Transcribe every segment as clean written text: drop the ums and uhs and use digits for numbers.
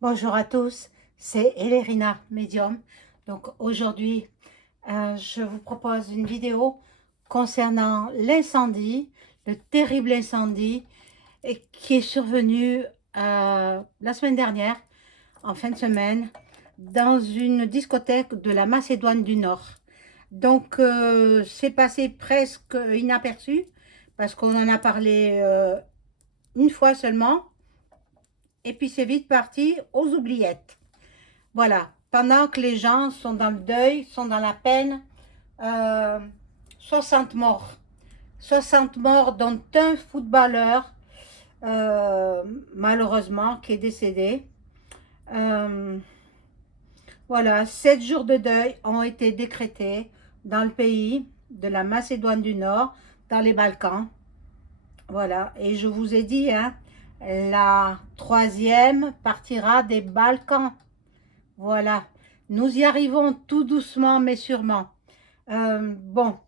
Bonjour à tous, c'est Elérina Medium. Donc aujourd'hui, je vous propose une vidéo concernant l'incendie, le terrible incendie qui est survenu la semaine dernière, en fin de semaine, dans une discothèque de la Macédoine du Nord. Donc c'est passé presque inaperçu parce qu'on en a parlé une fois seulement et puis c'est vite parti aux oubliettes. Voilà, pendant que les gens sont dans le deuil, sont dans la peine, euh, 60 morts. 60 morts, dont un footballeur, malheureusement, qui est décédé. Euh, voilà, 7 jours de deuil ont été décrétés dans le pays de la Macédoine du Nord, dans les Balkans. Voilà, et je vous ai dit, hein, la troisième partira des Balkans. Voilà, nous y arrivons tout doucement mais sûrement. Bon,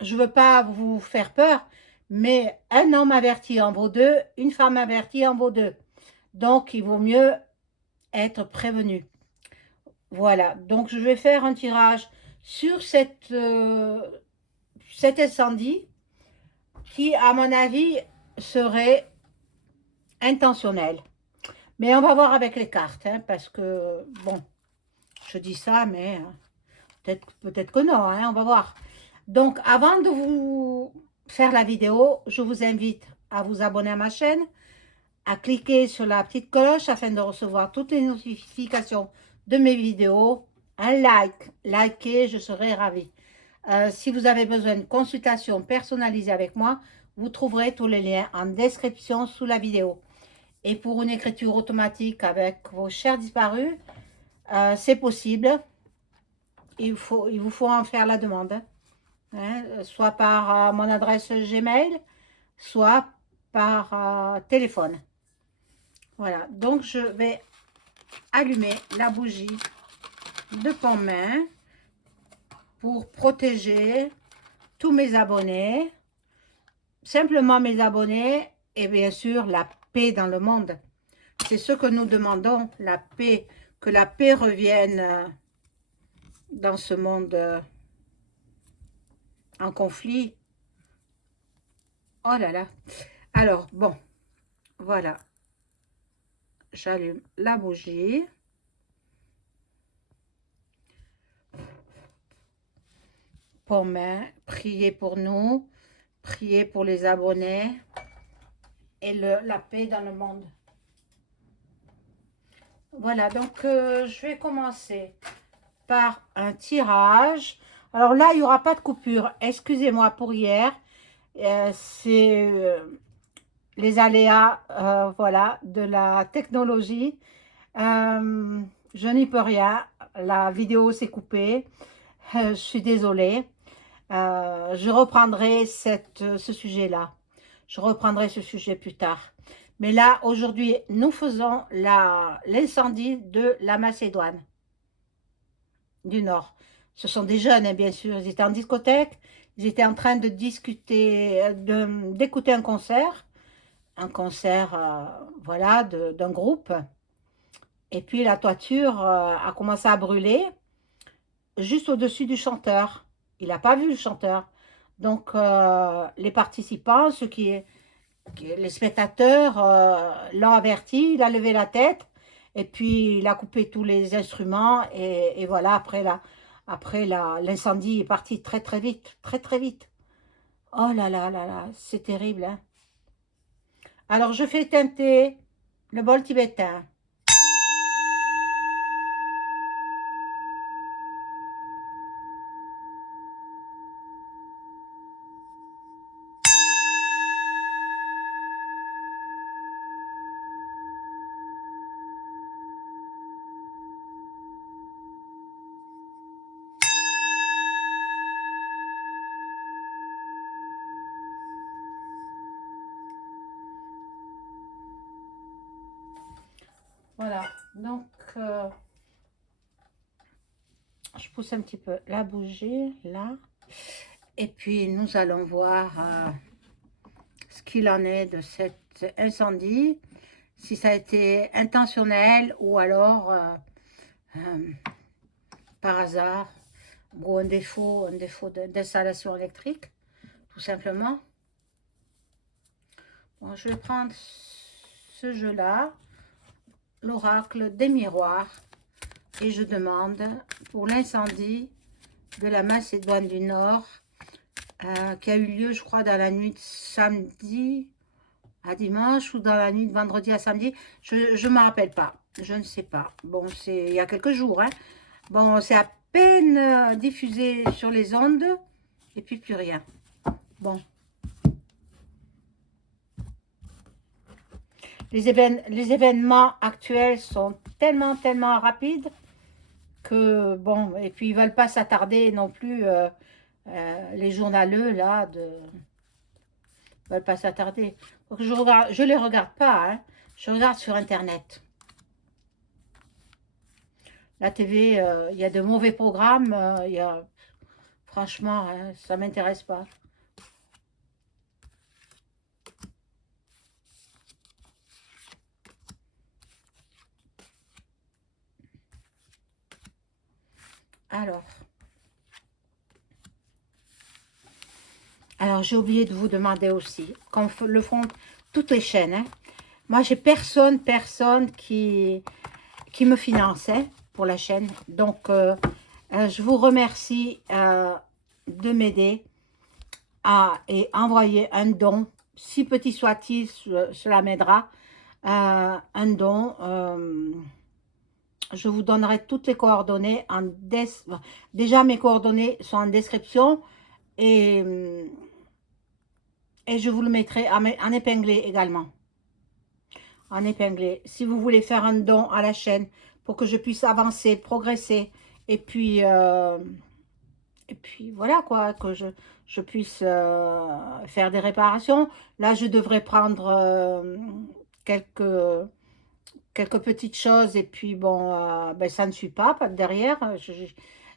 je ne veux pas vous faire peur, mais un homme averti en vaut deux, une femme avertie en vaut deux. Donc, il vaut mieux être prévenu. Voilà, donc je vais faire un tirage sur cet incendie qui, à mon avis, serait intentionnel. Mais on va voir avec les cartes, hein, parce que, bon, je dis ça, mais peut-être que non, hein, on va voir. Donc, avant de vous faire la vidéo, je vous invite à vous abonner à ma chaîne, à cliquer sur la petite cloche afin de recevoir toutes les notifications de mes vidéos. Un like, likez, je serai ravie. Si vous avez besoin de consultation personnalisée avec moi, vous trouverez tous les liens en description sous la vidéo. Et pour une écriture automatique avec vos chers disparus, c'est possible. Il vous faut en faire la demande. Hein, soit par mon adresse Gmail, soit par téléphone. Voilà, donc je vais allumer la bougie de Pontmain pour protéger tous mes abonnés, simplement mes abonnés et bien sûr la paix dans le monde. C'est ce que nous demandons, la paix, que la paix revienne dans ce monde en conflit. Oh là là. Alors, bon, voilà. J'allume la bougie. Pontmain, priez pour nous, priez pour les abonnés et la paix dans le monde. Voilà, donc je vais commencer par un tirage. Alors là, il n'y aura pas de coupure. Excusez-moi pour hier. C'est les aléas voilà, de la technologie. Je n'y peux rien. La vidéo s'est coupée. Je suis désolée. Je reprendrai ce sujet-là. Je reprendrai ce sujet plus tard. Mais là, aujourd'hui, nous faisons l'incendie de la Macédoine du Nord. Ce sont des jeunes, hein, bien sûr. Ils étaient en discothèque. Ils étaient en train de discuter, d'écouter un concert. Un concert, voilà, d'un groupe. Et puis, la toiture a commencé à brûler juste au-dessus du chanteur. Il n'a pas vu le chanteur. Donc, les participants, les spectateurs l'ont averti, il a levé la tête et puis il a coupé tous les instruments et voilà, après l'incendie est parti très très vite, très très vite. Oh là là là là, c'est terrible, hein. Alors, je fais teinter le bol tibétain. Voilà, donc je pousse un petit peu la bougie là. Et puis nous allons voir ce qu'il en est de cet incendie. si ça a été intentionnel ou alors euh, par hasard, ou un défaut d'installation électrique, tout simplement. Bon, je vais prendre ce jeu-là, l'oracle des miroirs, et je demande pour l'incendie de la Macédoine du Nord, qui a eu lieu, je crois, dans la nuit de samedi à dimanche ou dans la nuit de vendredi à samedi. Je ne me rappelle pas. Je ne sais pas. Bon, c'est il y a quelques jours. Hein. Bon, c'est à peine diffusé sur les ondes et puis plus rien. Bon. Les événements actuels sont tellement rapides que, bon, et puis ils ne veulent pas s'attarder non plus, les journaleux, là, ne veulent pas s'attarder. Donc je les regarde pas, hein. Je regarde sur Internet. La TV, il y a de mauvais programmes, franchement, hein, ça ne m'intéresse pas. Alors j'ai oublié de vous demander aussi, comme le font toutes les chaînes, hein. Moi, j'ai personne qui me finance, hein, pour la chaîne. Donc, je vous remercie de m'aider et envoyer un don, si petit soit-il, cela m'aidera. Un don, je vous donnerai toutes les coordonnées. Déjà, mes coordonnées sont en description et, et je vous le mettrai en épinglé également. En épinglé. Si vous voulez faire un don à la chaîne pour que je puisse avancer, progresser, et puis voilà quoi, que je puisse faire des réparations. Là, je devrais prendre quelques, quelques petites choses et puis bon, ben, ça ne suit pas derrière.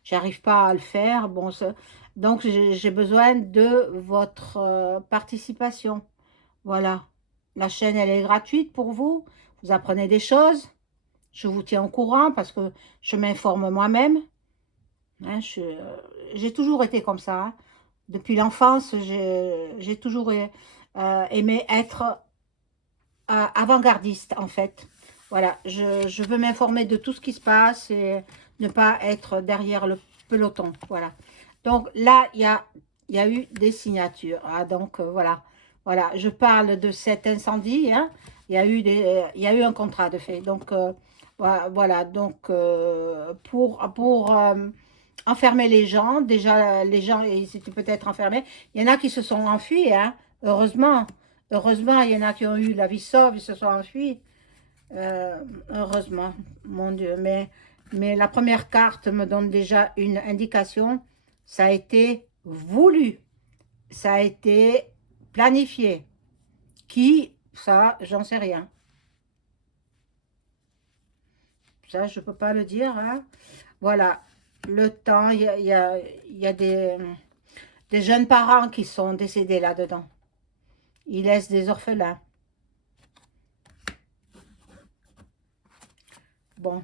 J'arrive pas à le faire. Bon, donc, j'ai besoin de votre participation. Voilà. La chaîne, elle est gratuite pour vous. Vous apprenez des choses. Je vous tiens au courant parce que je m'informe moi-même. Hein, j'ai toujours été comme ça. Hein. Depuis l'enfance, j'ai toujours aimé être avant-gardiste, en fait. Voilà, je veux m'informer de tout ce qui se passe et ne pas être derrière le peloton. Voilà. Donc là, il y a eu des signatures. Ah, donc voilà. Voilà, je parle de cet incendie. Hein. Il y a eu un contrat de fait. Donc voilà. Donc pour enfermer les gens, déjà les gens ils étaient peut-être enfermés. Il y en a qui se sont enfuis. Hein. Heureusement. Heureusement, il y en a qui ont eu la vie sauve, ils se sont enfuis. Heureusement, mon Dieu. Mais la première carte me donne déjà une indication. Ça a été voulu. Ça a été planifié. Qui, ça, j'en sais rien. Ça, je ne peux pas le dire. Hein. Voilà. Le temps, il y a des jeunes parents qui sont décédés là-dedans. Ils laissent des orphelins. Bon.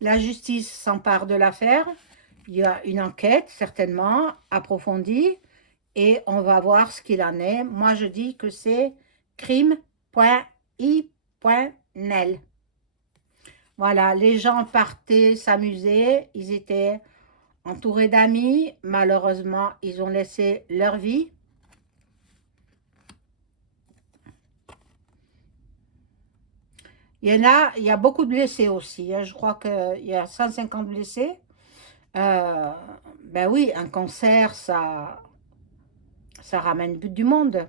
La justice s'empare de l'affaire. Il y a une enquête, certainement, approfondie. Et on va voir ce qu'il en est. Moi, je dis que c'est crime.i.nel. Voilà, les gens partaient s'amuser. Ils étaient entourés d'amis. Malheureusement, ils ont laissé leur vie. Il y a beaucoup de blessés aussi. Hein. Je crois qu'il y a 150 blessés. Ben oui, un cancer, ça ramène du monde.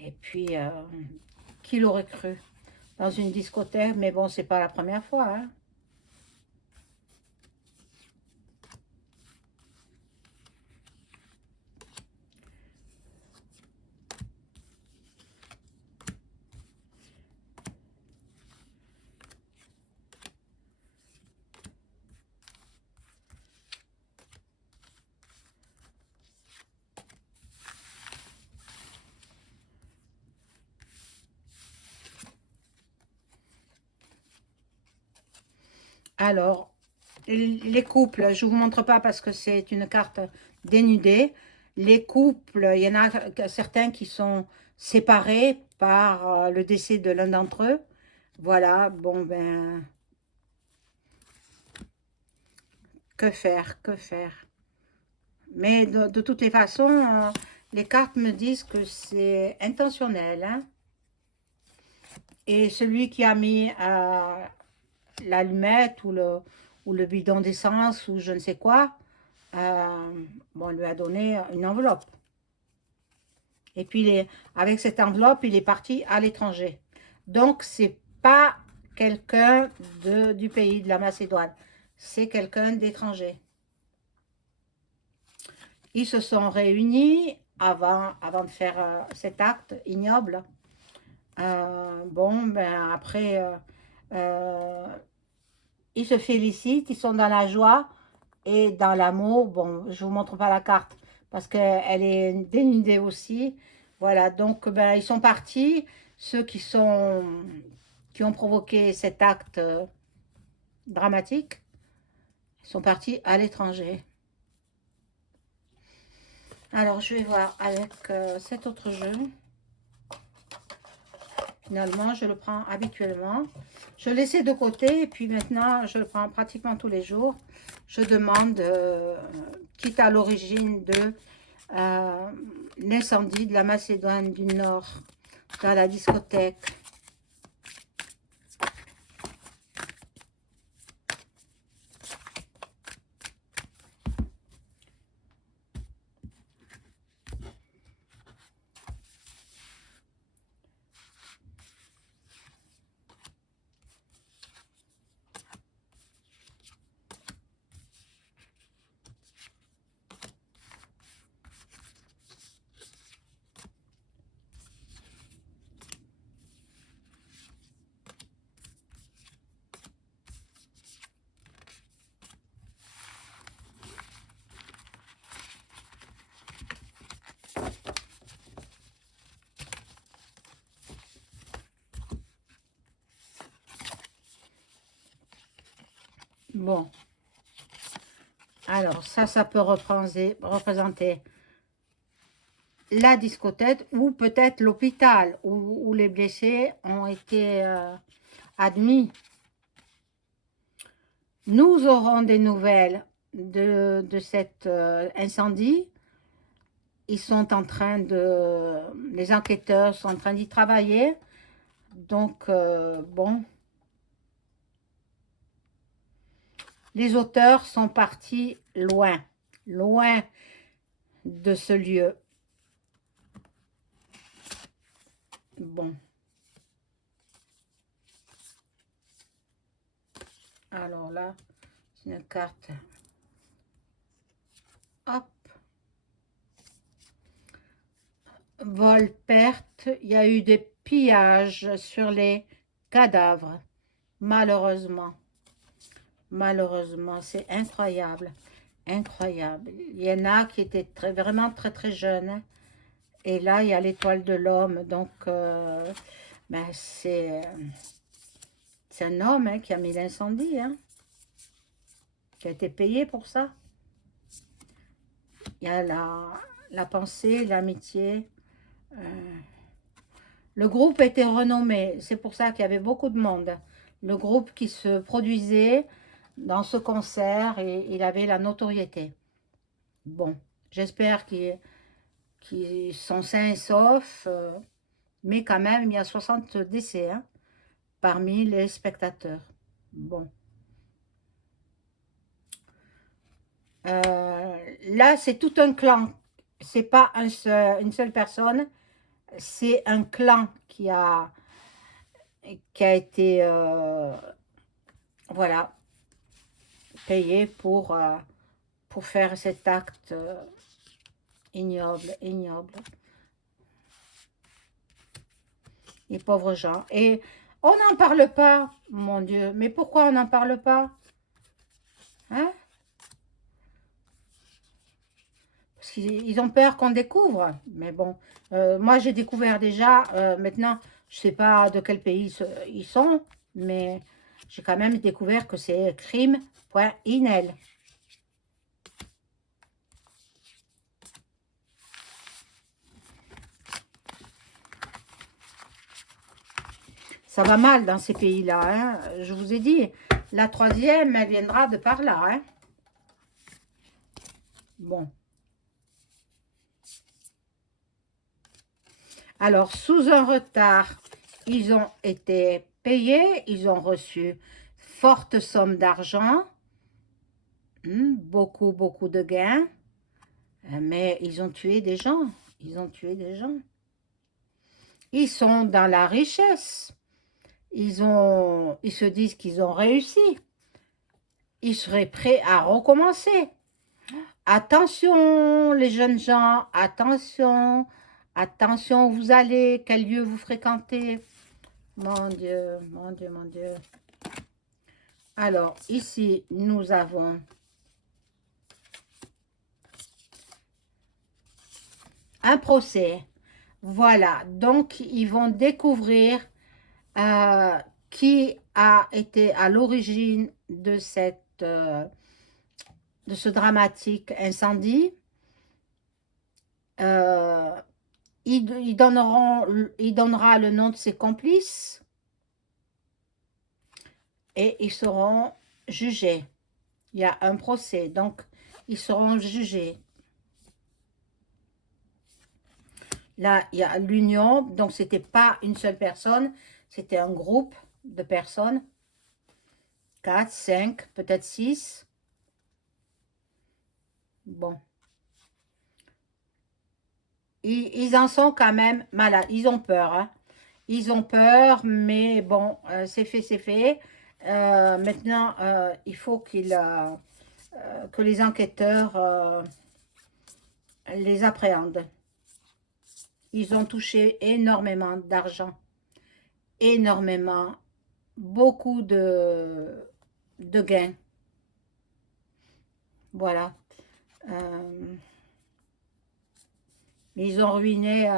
Et puis, qui l'aurait cru dans une discothèque? Mais bon, c'est pas la première fois. Hein. Alors, les couples, je ne vous montre pas parce que c'est une carte dénudée. Les couples, il y en a certains qui sont séparés par le décès de l'un d'entre eux. Voilà, bon ben, que faire, que faire. Mais de toutes les façons, les cartes me disent que c'est intentionnel, hein. Et celui qui a mis l'allumette ou le bidon d'essence ou je ne sais quoi, bon, on lui a donné une enveloppe. Et puis, avec cette enveloppe, il est parti à l'étranger. Donc, c'est pas quelqu'un du pays de la Macédoine. C'est quelqu'un d'étranger. Ils se sont réunis avant de faire cet acte ignoble. Bon, ben après, ils se félicitent, ils sont dans la joie et dans l'amour. Bon, je ne vous montre pas la carte parce qu'elle est dénudée aussi. Voilà, donc ben, ils sont partis, ceux qui ont provoqué cet acte dramatique, ils sont partis à l'étranger. Alors, je vais voir avec cet autre jeu. Finalement, je le prends habituellement. Je le laissais de côté et puis maintenant, je le prends pratiquement tous les jours. Je demande, quitte à l'origine de l'incendie de la Macédoine du Nord dans la discothèque. Bon, alors ça peut représenter la discothèque ou peut-être l'hôpital où les blessés ont été admis. Nous aurons des nouvelles de cet incendie. Ils sont en train les enquêteurs sont en train d'y travailler. Donc, bon. Les auteurs sont partis loin, loin de ce lieu. Bon. Alors là, c'est une carte. Hop. Vol, perte. Il y a eu des pillages sur les cadavres. Malheureusement. Malheureusement, c'est incroyable. Incroyable. Il y en a qui étaient vraiment très jeunes. Hein. Et là, il y a l'étoile de l'homme. Donc, ben, c'est un homme hein, qui a mis l'incendie. Hein, qui a été payé pour ça. Il y a la pensée, l'amitié. Le groupe était renommé. C'est pour ça qu'il y avait beaucoup de monde. Le groupe qui se produisait dans ce concert et il avait la notoriété. Bon, j'espère qu'ils sont sains et saufs. Mais quand même, il y a 60 décès hein, parmi les spectateurs. Bon. Là, c'est tout un clan. C'est pas une seule personne. C'est un clan qui a été voilà, payé pour faire cet acte ignoble, ignoble. Les pauvres gens. Et on n'en parle pas, mon Dieu. Mais pourquoi on n'en parle pas? Hein? Parce qu'ils ont peur qu'on découvre. Mais bon, moi j'ai découvert déjà, maintenant, je ne sais pas de quel pays ils sont, mais J'ai quand même découvert que c'est crime.inel. Ça va mal dans ces pays-là, hein. Je vous ai dit, la troisième, elle viendra de par là, hein. Bon. Alors, sous un retard, ils ont été payés, ils ont reçu forte somme d'argent, beaucoup, beaucoup de gains, mais ils ont tué des gens, ils ont tué des gens. Ils sont dans la richesse, ils se disent qu'ils ont réussi, ils seraient prêts à recommencer. Attention, les jeunes gens, attention, attention où vous allez, quel lieu vous fréquentez. Mon Dieu, mon Dieu, mon Dieu. Alors, ici, nous avons un procès. Voilà, donc ils vont découvrir qui a été à l'origine de ce dramatique incendie. Il donnera le nom de ses complices et ils seront jugés. Il y a un procès, donc ils seront jugés. Là, il y a l'union, donc c'était pas une seule personne, c'était un groupe de personnes. 4, 5, peut-être 6. Bon. Ils en sont quand même malades. Ils ont peur, hein. Ils ont peur, mais bon, c'est fait, c'est fait. Maintenant, il faut que les enquêteurs les appréhendent. Ils ont touché énormément d'argent. Énormément. Beaucoup de gains. Voilà. Ils ont ruiné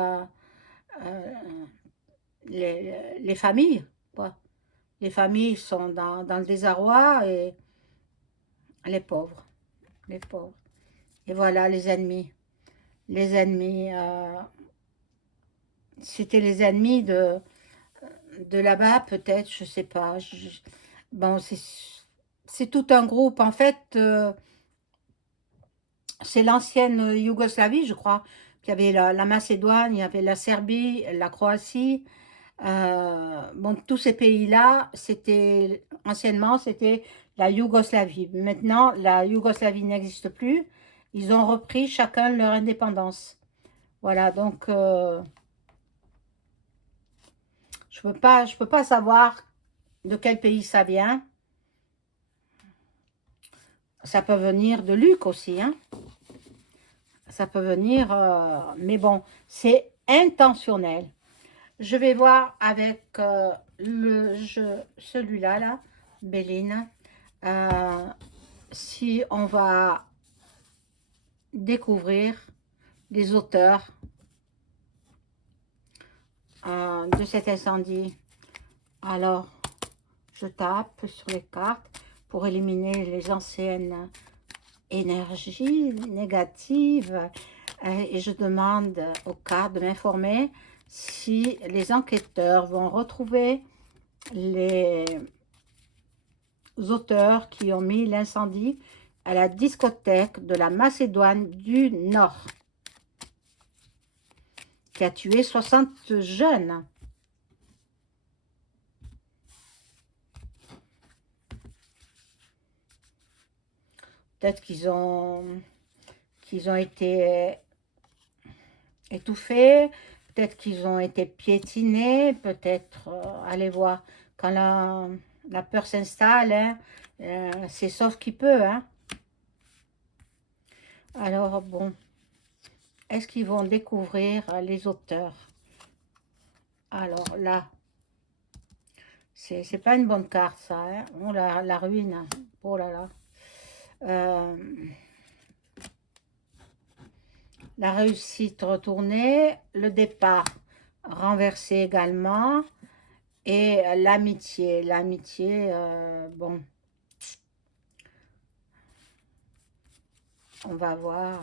les familles, quoi. Les familles sont dans le désarroi et les pauvres, les pauvres. Et voilà les ennemis. Les ennemis, c'était les ennemis de là-bas, peut-être, je sais pas. Bon, c'est tout un groupe. En fait, c'est l'ancienne Yougoslavie, je crois. Il y avait la Macédoine, il y avait la Serbie, la Croatie. Bon, tous ces pays-là, anciennement, c'était la Yougoslavie. Maintenant, la Yougoslavie n'existe plus. Ils ont repris chacun leur indépendance. Voilà, donc je peux pas savoir de quel pays ça vient. Ça peut venir de Luc aussi, hein. Ça peut venir, mais bon, c'est intentionnel. Je vais voir avec celui-là, là, Béline, si on va découvrir les auteurs de cet incendie. Alors, je tape sur les cartes pour éliminer les anciennes énergies négatives et je demande aux cartes de m'informer si les enquêteurs vont retrouver les auteurs qui ont mis l'incendie à la discothèque de la Macédoine du Nord, qui a tué 60 jeunes. Peut-être qu'ils ont été étouffés, peut-être qu'ils ont été piétinés, peut-être, allez voir, quand la peur s'installe, hein, c'est sauf qui peut, hein. Alors, bon, est-ce qu'ils vont découvrir les auteurs? Alors là, c'est pas une bonne carte, ça, hein. Oh, la ruine, oh là là. La réussite retournée, le départ renversé également, Et l'amitié. L'amitié, bon, on va voir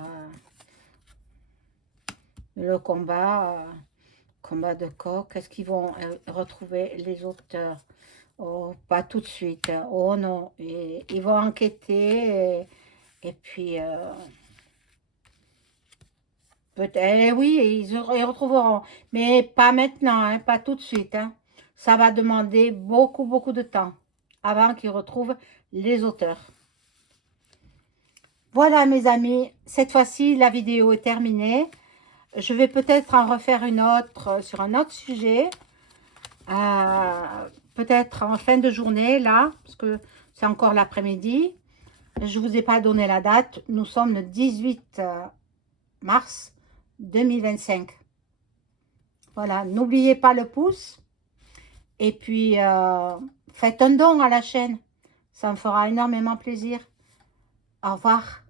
le combat, combat de coq. Est-ce qu'ils vont retrouver les auteurs? Oh, pas tout de suite. Oh non, et, ils vont enquêter et puis peut-être, oui, ils retrouveront, mais pas maintenant, hein, pas tout de suite, hein. Ça va demander beaucoup, beaucoup de temps avant qu'ils retrouvent les auteurs. Voilà mes amis, cette fois-ci la vidéo est terminée. Je vais peut-être en refaire une autre sur un autre sujet, peut-être en fin de journée là, parce que c'est encore l'après-midi. Je ne vous ai pas donné la date, nous sommes le 18 mars 2025. Voilà, n'oubliez pas le pouce et puis faites un don à la chaîne, ça me fera énormément plaisir. Au revoir.